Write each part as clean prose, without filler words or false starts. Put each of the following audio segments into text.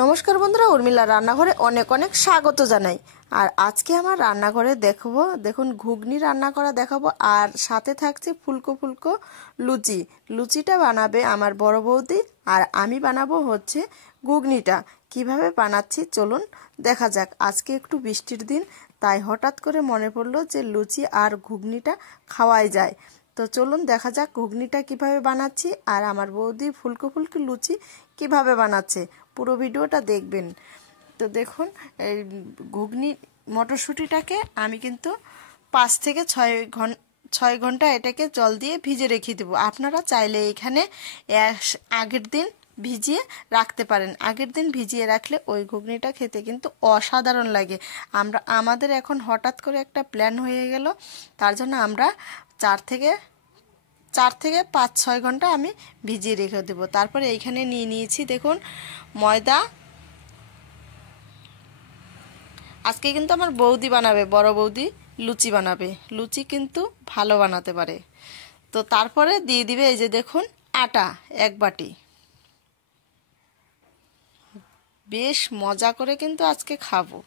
নমস্কার বন্ধুরা, উর্মিলা রান্নাঘরে অনেক অনেক স্বাগত জানাই। আর আজকে আমার রান্নাঘরে দেখুন ঘুগনি রান্না করা দেখাবো, আর সাথে থাকছে ফুলকো ফুলকো লুচি। লুচিটা বানাবে আমার বড় বৌদি, আর আমি বানাবো হচ্ছে ঘুগনিটা। কিভাবে বানাচ্ছি চলুন দেখা যাক। আজকে একটু বৃষ্টির দিন, তাই হঠাৎ করে মনে পড়লো যে লুচি আর ঘুগনিটা খাওয়াই যায়। তো চলুন দেখা যাক ঘুগনিটা কিভাবে বানাচ্ছি, আর আমার বৌদি ফুলকো ফুলকো লুচি কিভাবে বানাচ্ছে। পুরো ভিডিওটা দেখবেন। তো দেখুন, এই ঘুগনি মটরশুঁটিটাকে আমি কিন্তু 5 থেকে 6 ঘন্টা এটাকে জল দিয়ে ভিজে রেখে দেবো। আপনারা চাইলে এখানে আগের দিন ভিজিয়ে রাখতে পারেন। আগের দিন ভিজিয়ে রাখলে ওই ঘুগনিটা খেতে কিন্তু অসাধারণ লাগে। আমাদের এখন হঠাৎ করে একটা প্ল্যান হয়ে গেল, তার জন্য আমরা 4 থেকে 5-6 ঘন্টা আমি ভিজিয়ে রেখে দেবো। তারপরে এইখানে নিয়েছি দেখুন ময়দা। আজকে কিন্তু আমার বৌদি বানাবে, বড় বৌদি লুচি বানাবে। লুচি কিন্তু ভালো বানাতে পারে। তো তারপরে দিয়ে দিবে এই যে দেখুন আটা 1 বাটি। বেশ মজা করে কিন্তু আজকে খাবো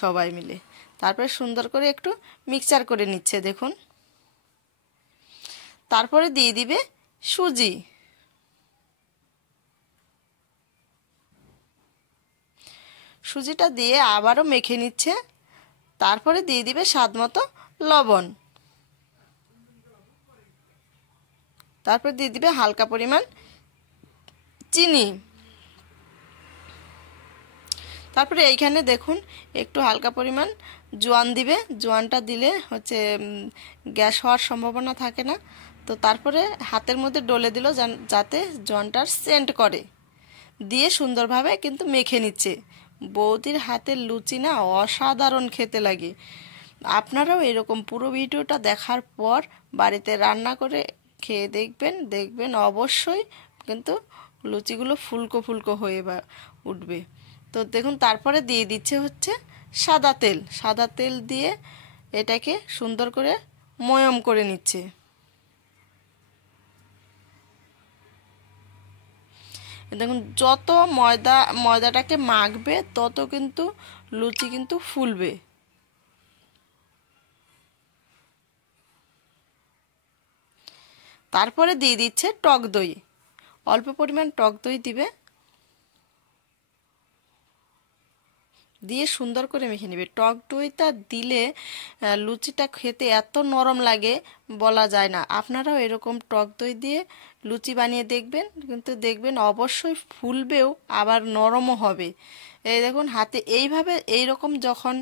সবাই মিলে। তারপরে সুন্দর করে একটু মিক্সচার করে নিচ্ছে দেখুন। তারপরে দিয়ে দিবে সুজি। সুজিটা দিয়ে আবারও মেখে নিচ্ছে। তারপরে দিয়ে দিবে স্বাদ মতো লবণ। তারপর দিয়ে দিবে হালকা পরিমাণ চিনি। তারপরে এইখানে দেখুন একটু হালকা পরিমাণ জোয়ান দিবে। জোয়ানটা দিলে হচ্ছে গ্যাস হওয়ার সম্ভাবনা থাকে না। তো তারপরে হাতের মধ্যে ডলে দিল যাতে জোয়ানটার সেন্ট করে। দিয়ে সুন্দরভাবে কিন্তু মেখে নিচ্ছে। বৌদির হাতের লুচি না অসাধারণ খেতে লাগে। আপনারাও এরকম পুরো ভিডিওটা দেখার পর বাড়িতে রান্না করে খেয়ে দেখবেন অবশ্যই কিন্তু লুচিগুলো ফুলকো ফুলকো হয়ে উঠবে। তো দেখুন তারপরে দিয়ে দিচ্ছে হচ্ছে সাদা তেল। সাদা তেল দিয়ে এটাকে সুন্দর করে ময়ম করে নিচ্ছে। দেখুন যত ময়দাটাকে মাখবে তত কিন্তু লুচি কিন্তু ফুলবে। তারপরে দিয়ে দিচ্ছে টক দই। অল্প পরিমাণ টক দই দিবে, দিয়ে সুন্দর করে মেখে নেবে। টক দইটা দিলে লুচিটা খেতে এত নরম লাগে বলা যায় না। আপনারাও এরকম টক দই দিয়ে লুচি বানিয়ে দেখবেন, কিন্তু দেখবেন অবশ্যই ফুলবেও আবার নরমও হবে। এই দেখুন হাতে এইভাবে এইরকম যখন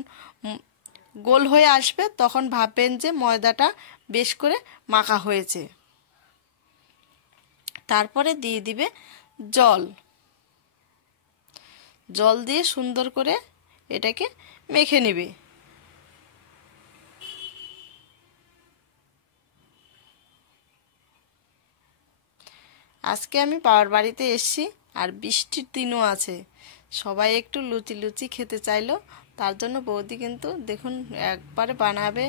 গোল হয়ে আসবে তখন ভাববেন যে ময়দাটা বেশ করে মাখা হয়েছে। তারপরে দিয়ে দিবে জল। জল দিয়ে সুন্দর করে এটাকে মেখে নেবে। আজকে আমি বাবার বাড়িতে এসেছি, আর বৃষ্টির দিনও আছে। সবাই একটু লুচি লুচি খেতে চাইলো, তার জন্য বৌদি কিন্তু দেখুন একবারে বানাবে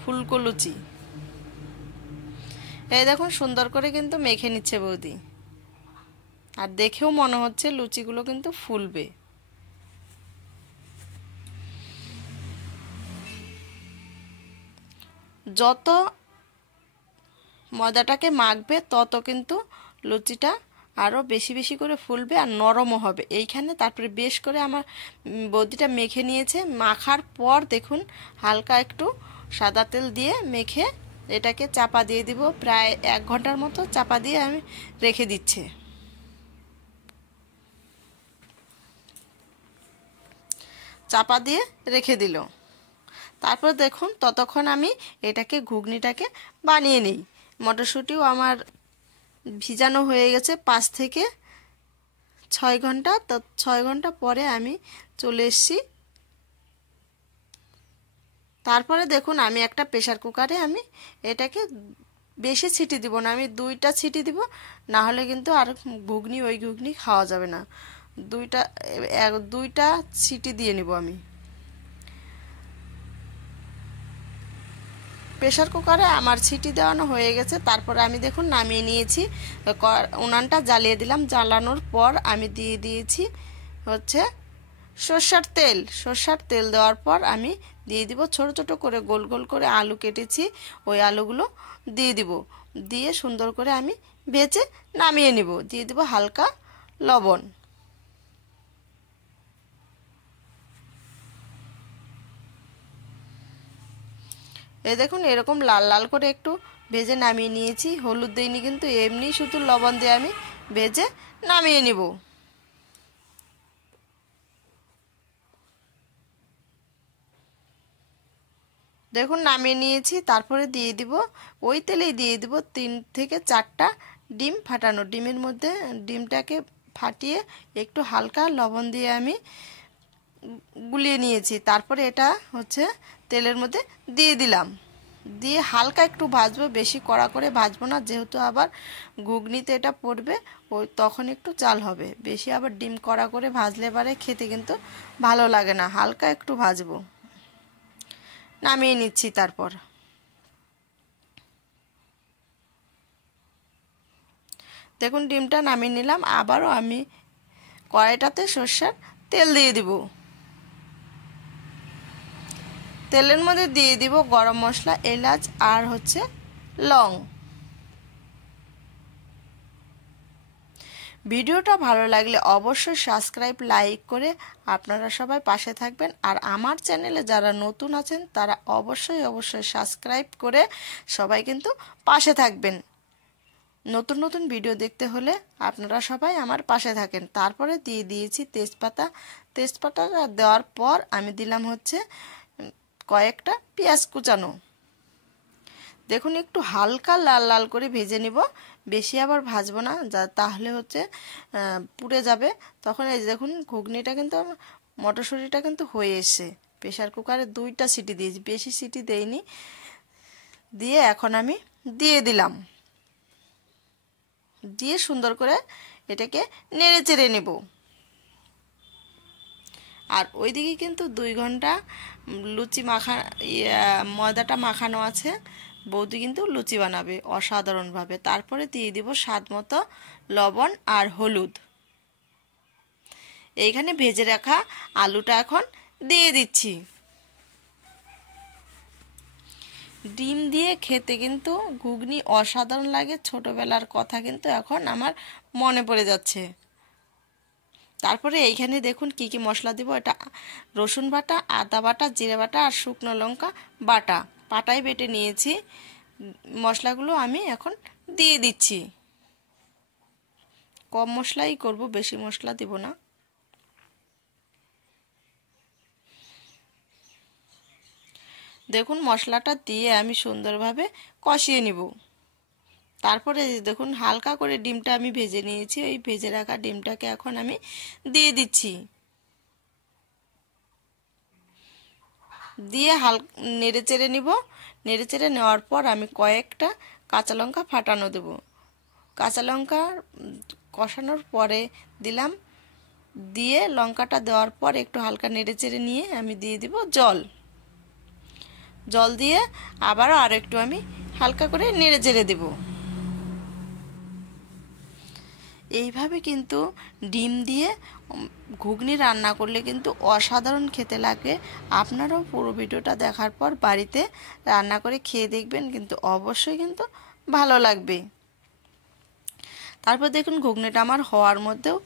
ফুলকো লুচি। এই দেখুন সুন্দর করে কিন্তু মেখে নিচ্ছে বৌদি, আর দেখেও মনে হচ্ছে লুচিগুলো কিন্তু ফুলবে। যত ময়দাটাকে মাখবে তত কিন্তু লুচিটা আরও বেশি বেশি করে ফুলবে আর নরমও হবে। এইখানে তারপরে বেশ করে আমার বৌদিটা মেখে নিয়েছে। মাখার পর দেখুন হালকা একটু সাদা তেল দিয়ে মেখে এটাকে চাপা দিয়ে দিব। প্রায় 1 ঘন্টার মতো চাপা দিয়ে আমি রেখে দিচ্ছি। চাপা দিয়ে রেখে দিল। তারপর দেখুন ততক্ষণ আমি এটাকে ঘুগনিটাকে বানিয়ে নিই। মটরশুঁটিও আমার ভিজানো হয়ে গেছে 5 থেকে 6 ঘন্টা। তো 6 ঘন্টা পরে আমি চলে এসেছি। তারপরে দেখুন আমি একটা প্রেসার কুকারে আমি এটাকে বেশি ছিটি দিব না, আমি 2টা ছিটি দিব, না হলে কিন্তু আর ওই ঘুগনি খাওয়া যাবে না। 2টা ছিটি দিয়ে নিব আমি। প্রেসার কুকারে আমার সিটি দেওয়ানো হয়ে গেছে। তারপরে আমি দেখুন নামিয়ে নিয়েছি, উনানটা জ্বালিয়ে দিলাম। জ্বালানোর পর আমি দিয়ে দিয়েছি হচ্ছে সর্ষার তেল দেওয়ার পর আমি দিয়ে দিব ছোট ছোট করে গোল গোল করে আলু কেটেছি, ওই আলুগুলো দিয়ে দিব। দিয়ে সুন্দর করে আমি ভেজে নামিয়ে নিব। দিয়ে দিব হালকা লবণ। এই দেখুন এরকম লাল লাল করে একটু ভেজে নামিয়ে নিয়েছি। হলুদ দিইনি কিন্তু, এমনি শুধু লবণ দিয়ে আমি ভেজে নামিয়ে নিব। দেখুন নামিয়ে নিয়েছি। তারপরে দিয়ে দিব, ওই তেলেই দিয়ে দিব 3 থেকে 4টা ডিম ফাটানো। ডিমের মধ্যে ডিমটাকে ফাটিয়ে একটু হালকা লবণ দিয়ে আমি গুলিয়ে নিয়েছি। তারপরে এটা হচ্ছে তেলের মধ্যে দিয়ে দিলাম। দিয়ে হালকা একটু ভাজবো, বেশি কড়া করে ভাজবো না, যেহেতু আবার ঘুগনিতে এটা পড়বে, ওই তখন একটু জাল হবে। বেশি আবার ডিম কড়া করে ভাজলে পারে খেতে কিন্তু ভালো লাগে না। হালকা একটু ভাজবো, নামিয়ে নিচ্ছি। তারপর দেখুন ডিমটা নামিয়ে নিলাম। আবারও আমি কড়াইটাতে সরষের তেল দিয়ে দিব। তেলের মধ্যে দিয়ে দিব গরম মশলা, এলাচ আর হচ্ছে লং। ভিডিওটা ভালো লাগলে অবশ্যই সাবস্ক্রাইব লাইক করে আপনারা সবাই পাশে থাকবেন। আর আমার চ্যানেলে যারা নতুন আছেন তারা অবশ্যই সাবস্ক্রাইব করে সবাই কিন্তু পাশে থাকবেন। নতুন নতুন ভিডিও দেখতে হলে আপনারা সবাই আমার পাশে থাকেন। তারপরে দিয়ে দিয়েছি তেজপাতা দেওয়ার পর আমি দিলাম হচ্ছে কয়েকটা পেঁয়াজ কুচানো। দেখুন একটু হালকা লাল লাল করে ভেজে নিব, বেশি আবার ভাজবো না, তাহলে হচ্ছে পুড়ে যাবে। তখন এই দেখুন ঘুগনিটা কিন্তু মটরশুঁটিটা কিন্তু হয়ে এসছে। প্রেসার কুকারে 2টা সিটি দিয়েছি, বেশি সিটি দেইনি। দিয়ে এখন আমি দিয়ে দিলাম, দিয়ে সুন্দর করে এটাকে নেড়ে চেড়ে নেব। আর ওইদিকে কিন্তু 2 ঘন্টা লুচি ময়দাটা মাখানো আছে। বৌদি কিন্তু লুচি বানাবে অসাধারণভাবে। তারপরে দিয়ে দিব স্বাদ মতো লবণ আর হলুদ। এইখানে ভেজে রাখা আলুটা এখন দিয়ে দিচ্ছি। ডিম দিয়ে খেতে কিন্তু ঘুগনি অসাধারণ লাগে। ছোটবেলার কথা কিন্তু এখন আমার মনে পড়ে যাচ্ছে। তারপরে এইখানে দেখুন কি কি মশলা দিব। এটা রসুন বাটা, আদা বাটা, জিরে বাটা আর শুকনো লঙ্কা বাটা, পাটায় বেটে নিয়েছি। মশলাগুলো আমি এখন দিয়ে দিচ্ছি। কম মশলাই করব, বেশি মশলা দিব না। দেখুন মশলাটা দিয়ে আমি সুন্দরভাবে কষিয়ে নিব। তারপরে দেখুন হালকা করে ডিমটা আমি ভেজে নিয়েছি। ওই ভেজে রাখা ডিমটাকে এখন আমি দিয়ে দিচ্ছি। দিয়ে নেড়ে চেড়ে নিব। নেড়ে চেড়ে নেওয়ার পর আমি কয়েকটা কাঁচা লঙ্কা ফাটানো দেব। কাঁচা লঙ্কা কষানোর পরে দিলাম। দিয়ে লঙ্কাটা দেওয়ার পর একটু হালকা নেড়ে চেড়ে নিয়ে আমি দিয়ে দিব জল দিয়ে আবারও আর একটু আমি হালকা করে নেড়ে চেড়ে দেব। এইভাবে কিন্তু ডিম দিয়ে ঘুগনি রান্না করলে কিন্তু অসাধারণ খেতে লাগে। আপনারাও পুরো ভিডিওটা দেখার পর বাড়িতে রান্না করে খেয়ে দেখবেন, কিন্তু অবশ্যই কিন্তু ভালো লাগবে। তারপর দেখুন ঘুগনিটা আমার হওয়ার মধ্যেও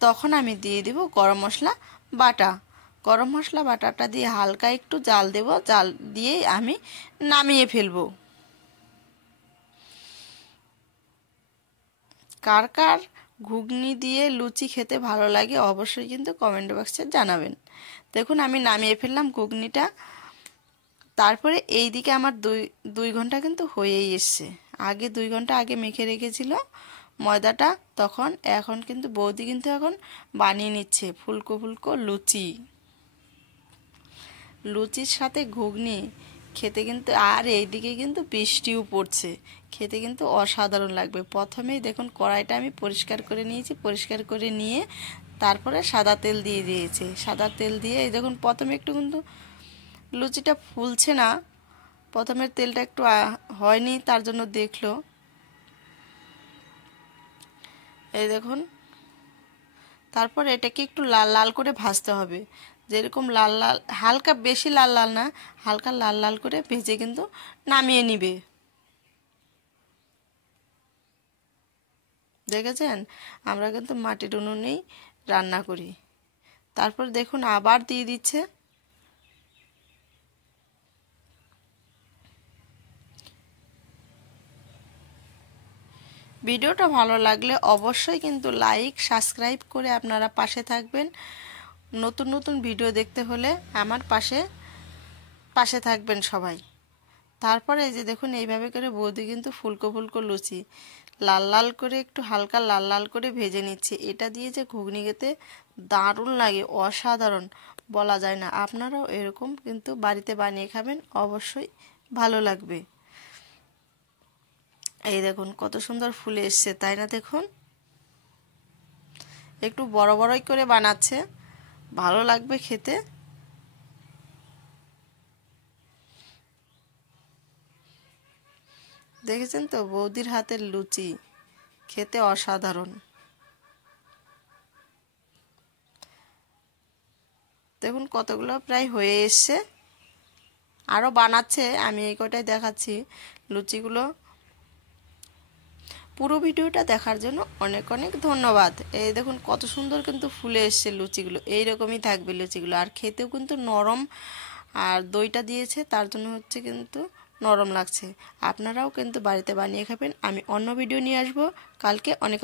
তখন আমি দিয়ে দিব গরম মশলা বাটা। গরম মশলা বাটাটা দিয়ে হালকা একটু জাল দেব। জাল দিয়েই আমি নামিয়ে ফেলবো। কার কার ঘুগনি দিয়ে লুচি খেতে ভালো লাগে অবশ্যই কিন্তু কমেন্ট বক্সে জানাবেন। দেখুন আমি নামিয়ে ফেললাম ঘুগনিটা। তারপরে এই দিকে আমার 2 ঘন্টা কিন্তু হয়েই এসছে। 2 ঘন্টা আগে মেখে রেখেছিল ময়দাটা, এখন কিন্তু বৌদি কিন্তু এখন বানিয়ে নিচ্ছে ফুলকো ফুলকো লুচির সাথে ঘুগনি খেতে কিন্তু। আর এইদিকে কিন্তু বৃষ্টিও পড়ছে, খেতে কিন্তু অসাধারণ লাগবে। প্রথমেই দেখুন কড়াইটা আমি পরিষ্কার করে নিয়েছি। পরিষ্কার করে নিয়ে তারপরে সাদা তেল দিয়ে দিয়েছি। সাদা তেল দিয়ে এই দেখুন প্রথমে একটু কিন্তু লুচিটা ফুলছে না, প্রথমে তেলটা একটু হয়নি, তার জন্য দেখলো। এই দেখুন, তারপর এটাকে একটু লাল লাল করে ভাজতে হবে। যেরকম লাল লাল, হালকা বেশি লাল লাল না, হালকা লাল লাল করে ভেজে কিন্তু নামিয়ে নিবে। দেখেছেন, আমরা কিন্তু মাটির উনুনেই রান্না করি। তারপর দেখুন আবার দিয়ে দিচ্ছে। ভিডিওটা ভালো লাগলে অবশ্যই কিন্তু লাইক সাবস্ক্রাইব করে আপনারা পাশে থাকবেন। নতুন নতুন ভিডিও দেখতে হলে আমার পাশে থাকবেন সবাই। তারপরে এই যে দেখুন, এইভাবে করে বৌদি কিন্তু ফুলকো ফুলকো লুচি লাল লাল করে, একটু হালকা লাল লাল করে ভেজে নিচ্ছি। এটা দিয়ে যে ঘুগনি খেতে দারুণ লাগে, অসাধারণ, বলা যায় না। আপনারাও এরকম কিন্তু বাড়িতে বানিয়ে খাবেন, অবশ্যই ভালো লাগবে। এই দেখুন কত সুন্দর ফুলে এসছে, তাই না? দেখুন, একটু বড় বড়ই করে বানাচ্ছে, ভালো লাগবে খেতে। দেখেছেন তো বৌদির হাতের লুচি, খেতে অসাধারণ। দেখুন কতগুলো প্রায় হয়ে এসছে, আরও বানাচ্ছে, আমি এই কটাই দেখাচ্ছি লুচিগুলো। পুরো ভিডিওটা দেখার জন্য অনেক অনেক ধন্যবাদ। এই দেখুন কত সুন্দর কিন্তু ফুলে এসছে লুচিগুলো, এইরকমই থাকবে লুচিগুলো, আর খেতেও কিন্তু নরম। আর দইটা দিয়েছে তার জন্য হচ্ছে কিন্তু নরম লাগছে। আপনারাও কিন্তু বাড়িতে বানিয়ে খাবেন। আমি অন্য ভিডিও নিয়ে আসবো কালকে। অনেক